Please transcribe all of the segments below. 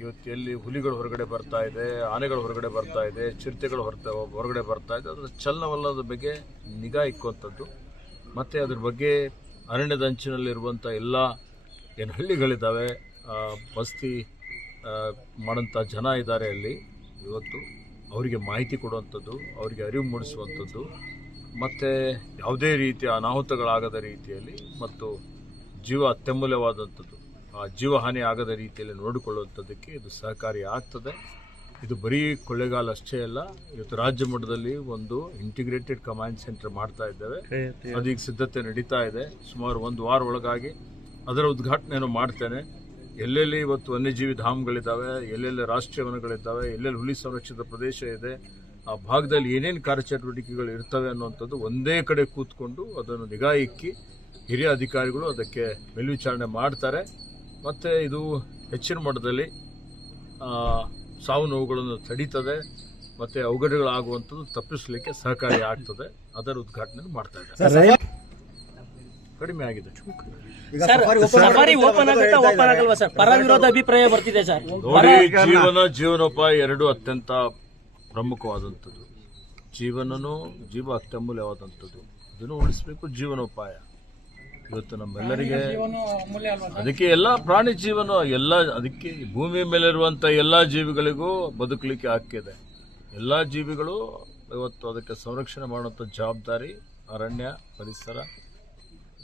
ಇವತ್ತು ಎಲ್ಲಿ ಹುಲಿಗಳು ಹೊರಗಡೆ ಬರ್ತಾ ಇದೆ, ಆನೆಗಳು ಹೊರಗಡೆ ಬರ್ತಾ ಇದೆ, ಚಿರತೆಗಳು ಹೊರಗಡೆ ಬರ್ತಾ ಇದೆ, ಅದರ ಚಲನವಲ್ಲದ ಬಗ್ಗೆ ನಿಗಾ ಇಕ್ಕುವಂಥದ್ದು ಮತ್ತು ಅದ್ರ ಬಗ್ಗೆ ಅರಣ್ಯದ ಅಂಚಿನಲ್ಲಿರುವಂಥ ಎಲ್ಲ ಏನು ಹಳ್ಳಿಗಳಿದ್ದಾವೆ, ಬಸ್ತಿ ಮಾಡೋಂಥ ಜನ ಇದ್ದಾರೆ ಅಲ್ಲಿ, ಇವತ್ತು ಅವರಿಗೆ ಮಾಹಿತಿ ಕೊಡುವಂಥದ್ದು, ಅವರಿಗೆ ಅರಿವು ಮೂಡಿಸುವಂಥದ್ದು ಮತ್ತು ಯಾವುದೇ ರೀತಿಯ ಅನಾಹುತಗಳಾಗದ ರೀತಿಯಲ್ಲಿ ಮತ್ತು ಜೀವ ಅತ್ಯಮೂಲ್ಯವಾದಂಥದ್ದು, ಆ ಜೀವಹಾನಿ ಆಗದ ರೀತಿಯಲ್ಲಿ ನೋಡಿಕೊಳ್ಳುವಂಥದ್ದಕ್ಕೆ ಇದು ಸಹಕಾರಿ ಆಗ್ತದೆ. ಇದು ಬರೀ ಕೊಳ್ಳೇಗಾಲ ಅಷ್ಟೇ ಅಲ್ಲ, ಇವತ್ತು ರಾಜ್ಯ ಮಟ್ಟದಲ್ಲಿ ಒಂದು ಇಂಟಿಗ್ರೇಟೆಡ್ ಕಮಾಂಡ್ ಸೆಂಟರ್ ಮಾಡ್ತಾ ಇದ್ದೇವೆ. ಅದೀಗ ಸಿದ್ಧತೆ ನಡೀತಾ ಇದೆ. ಸುಮಾರು 1 ವಾರ ಒಳಗಾಗಿ ಅದರ ಉದ್ಘಾಟನೆಯನ್ನು ಮಾಡ್ತೇನೆ. ಎಲ್ಲೆಲ್ಲಿ ಇವತ್ತು ವನ್ಯಜೀವಿ ಧಾಮಗಳಿದ್ದಾವೆ, ಎಲ್ಲೆಲ್ಲಿ ರಾಷ್ಟ್ರೀಯ ವನಗಳಿದ್ದಾವೆ, ಎಲ್ಲೆಲ್ಲಿ ಹುಲಿ ಸಂರಕ್ಷಿತ ಪ್ರದೇಶ ಇದೆ, ಆ ಭಾಗದಲ್ಲಿ ಏನೇನು ಕಾರ್ಯಚಟುವಟಿಕೆಗಳು ಇರ್ತವೆ ಅನ್ನುವಂಥದ್ದು ಒಂದೇ ಕಡೆ ಕೂತ್ಕೊಂಡು ಅದನ್ನು ನಿಗಾ ಇಕ್ಕಿ ಹಿರಿಯ ಅಧಿಕಾರಿಗಳು ಅದಕ್ಕೆ ಮೇಲ್ವಿಚಾರಣೆ ಮಾಡ್ತಾರೆ. ಮತ್ತು ಇದು ಹೆಚ್ಚಿನ ಮಟ್ಟದಲ್ಲಿ ಸಾವು ನೋವುಗಳನ್ನು ತಡೀತದೆ ಮತ್ತು ಅವಘಡಗಳಾಗುವಂಥದ್ದು ತಪ್ಪಿಸಲಿಕ್ಕೆ ಸಹಕಾರಿ ಆಗ್ತದೆ. ಅದರ ಉದ್ಘಾಟನೆ ಮಾಡ್ತಾ ಇದ್ದಾರೆ. ಕಡಿಮೆ ಆಗಿದೆ. ನೋಡಿ, ಜೀವನೋಪಾಯ ಎರಡು ಅತ್ಯಂತ ಪ್ರಮುಖವಾದಂಥದ್ದು. ಜೀವ ಅತ್ಯಮೂಲ್ಯವಾದಂಥದ್ದು, ಅದನ್ನು ಉಳಿಸಬೇಕು. ಜೀವನೋಪಾಯ ಇವತ್ತು ನಮ್ಮೆಲ್ಲರಿಗೆ, ಅದಕ್ಕೆ ಎಲ್ಲ ಪ್ರಾಣಿ ಜೀವನ ಎಲ್ಲ, ಅದಕ್ಕೆ ಭೂಮಿ ಮೇಲಿರುವಂಥ ಎಲ್ಲ ಜೀವಿಗಳಿಗೂ ಬದುಕಲಿಕ್ಕೆ ಹಕ್ಕಿದೆ. ಎಲ್ಲ ಜೀವಿಗಳು ಇವತ್ತು ಅದಕ್ಕೆ ಸಂರಕ್ಷಣೆ ಮಾಡುವಂಥ ಜವಾಬ್ದಾರಿ ಅರಣ್ಯ, ಪರಿಸರ,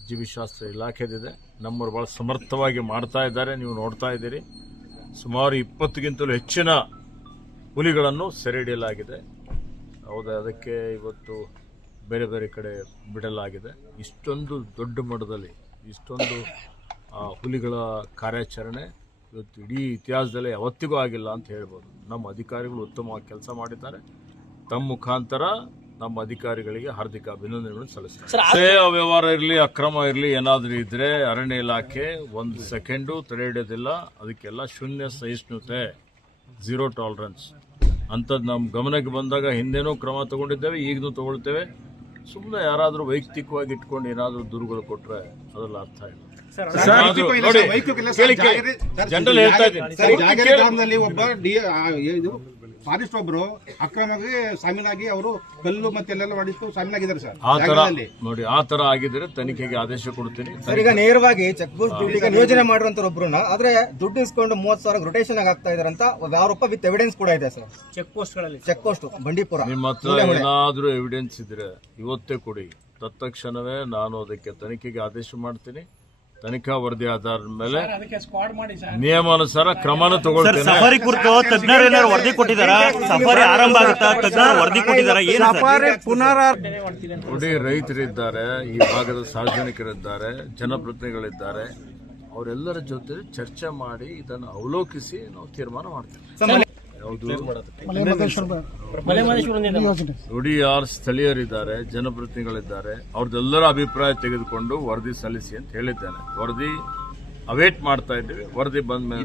ಜೀವಿಶಾಸ್ತ್ರ ಇಲಾಖೆದಿದೆ. ನಮ್ಮವರು ಭಾಳ ಸಮರ್ಥವಾಗಿ ಮಾಡ್ತಾ ಇದ್ದಾರೆ. ನೀವು ನೋಡ್ತಾ ಇದ್ದೀರಿ, ಸುಮಾರು 20ಗಿಂತಲೂ ಹೆಚ್ಚಿನ ಹುಲಿಗಳನ್ನು ಸೆರೆ ಹಿಡಿಯಲಾಗಿದೆ. ಹೌದಾ, ಅದಕ್ಕೆ ಇವತ್ತು ಬೇರೆ ಬೇರೆ ಕಡೆ ಬಿಡಲಾಗಿದೆ. ಇಷ್ಟೊಂದು ದೊಡ್ಡ ಮಟ್ಟದಲ್ಲಿ ಇಷ್ಟೊಂದು ಹುಲಿಗಳ ಕಾರ್ಯಾಚರಣೆ ಇವತ್ತು ಇಡೀ ಇತಿಹಾಸದಲ್ಲೇ ಯಾವತ್ತಿಗೂ ಆಗಿಲ್ಲ ಅಂತ ಹೇಳ್ಬೋದು. ನಮ್ಮ ಅಧಿಕಾರಿಗಳು ಉತ್ತಮವಾಗಿ ಕೆಲಸ ಮಾಡಿದ್ದಾರೆ. ತಮ್ಮ ಮುಖಾಂತರ ನಮ್ಮ ಅಧಿಕಾರಿಗಳಿಗೆ ಹಾರ್ದಿಕ ಅಭಿನಂದನೆಗಳನ್ನು ಸಲ್ಲಿಸ್ತಾರೆ. ಅವ್ಯವಹಾರ ಇರಲಿ, ಅಕ್ರಮ ಇರಲಿ, ಏನಾದರೂ ಇದ್ರೆ ಅರಣ್ಯ ಇಲಾಖೆ 1 ಸೆಕೆಂಡು ತಡೆ ಹಿಡಿಯೋದಿಲ್ಲ. ಅದಕ್ಕೆಲ್ಲ ಶೂನ್ಯ ಸಹಿಷ್ಣುತೆ, 0 ಟಾಲರೆನ್ಸ್ ಅಂಥದ್ದು ನಮ್ಮ ಗಮನಕ್ಕೆ ಬಂದಾಗ ಹಿಂದೇನೂ ಕ್ರಮ ತಗೊಂಡಿದ್ದೇವೆ, ಈಗಲೂ ತಗೊಳ್ತೇವೆ. ಸುಮ್ಮನೆ ಯಾರಾದರೂ ವೈಯಕ್ತಿಕವಾಗಿ ಇಟ್ಕೊಂಡು ಏನಾದರೂ ದೂರುಗಳು ಕೊಟ್ಟರೆ ಅದರಲ್ಲಿ ಅರ್ಥ ಇಲ್ಲ. ಜನರಲ್ ಹೇಳ್ತಾ ಇದ್ದೀನಿ, ಫಾರೆಸ್ಟ್ ಒಬ್ರು ಅಕ್ರಮವಾಗಿ ಶಾಮೀಲಾಗಿ ಅವರು ಕಲ್ಲು ಮತ್ತೆ ಎಲ್ಲೆಲ್ಲ ಮಾಡಿದ್ದು ಶಾಮೀಲಾಗಿದ್ದಾರೆ ಸರ್. ಆ ತರ ನೋಡಿ, ಆ ತರ ಆಗಿದ್ರೆ ತನಿಖೆಗೆ ಆದೇಶ ಕೊಡ್ತೀನಿ ಸರ್. ಈಗ ನೇರವಾಗಿ ಚೆಕ್ ಪೋಸ್ಟ್ ಡ್ಯೂಟಿಗೆ ನಿಯೋಜನೆ ಮಾಡುವಂತ ಒಬ್ರನ್ನ, ಆದ್ರೆ ದುಡ್ಡು ಇಸ್ಕೊಂಡು 30,000 ರೊಟೇಷನ್ ಆಗ್ತಾ ಇದಾರೆ ಅಂತ ಆರೋಪ ವಿತ್ ಎವಿಡೆನ್ಸ್ ಕೂಡ ಇದೆ ಸರ್. Check post Bandipur. ನಿಮ್ಮ ಹತ್ರ ಏನಾದ್ರೂ ಎವಿಡೆನ್ಸ್ ಇದ್ರೆ ಇವತ್ತೇ ಕೊಡಿ. ತತ್ಕ್ಷಣವೇ ನಾನು ಅದಕ್ಕೆ ತನಿಖೆಗೆ ಆದೇಶ ಮಾಡ್ತೀನಿ. ತನಿಖಾ ವರದಿ ಆಧಾರದ ಮೇಲೆ ನಿಯಮಾನುಸಾರ ಕ್ರಮನ ತಗೊಳ್ತೇನೆ. ಸಫಾರಿ ಕುರಿತು ತಜ್ಞರು ವರದಿ ಕೊಟ್ಟಿದ್ದಾರೆ. ಸಫಾರಿ ಆರಂಭ ಆಗುತ್ತಾ, ತಜ್ಞರು ವರದಿ ಕೊಟ್ಟಿದ್ದಾರೆ. ನೋಡಿ, ರೈತರಿದ್ದಾರೆ, ಈ ಭಾಗದ ಸಾರ್ವಜನಿಕರಿದ್ದಾರೆ, ಜನಪ್ರತಿನಿಧಿಗಳಿದ್ದಾರೆ. ಅವರೆಲ್ಲರ ಜೊತೆ ಚರ್ಚೆ ಮಾಡಿ ಇದನ್ನು ಅವಲೋಕಿಸಿ ನಾವು ತೀರ್ಮಾನ ಮಾಡ್ತೇವೆ. ನೋಡಿ, ಯಾರು ಸ್ಥಳೀಯರಿದ್ದಾರೆ, ಜನಪ್ರತಿನಿಧಿಗಳಿದ್ದಾರೆ, ಅವ್ರದ್ದೆಲ್ಲರ ಅಭಿಪ್ರಾಯ ತೆಗೆದುಕೊಂಡು ವರದಿ ಸಲ್ಲಿಸಿ ಅಂತ ಹೇಳಿದ್ದೇನೆ. ವರದಿ ಅವೇಟ್ ಮಾಡ್ತಾ ಇದ್ದೀವಿ. ವರದಿ ಬಂದ ಮೇಲೆ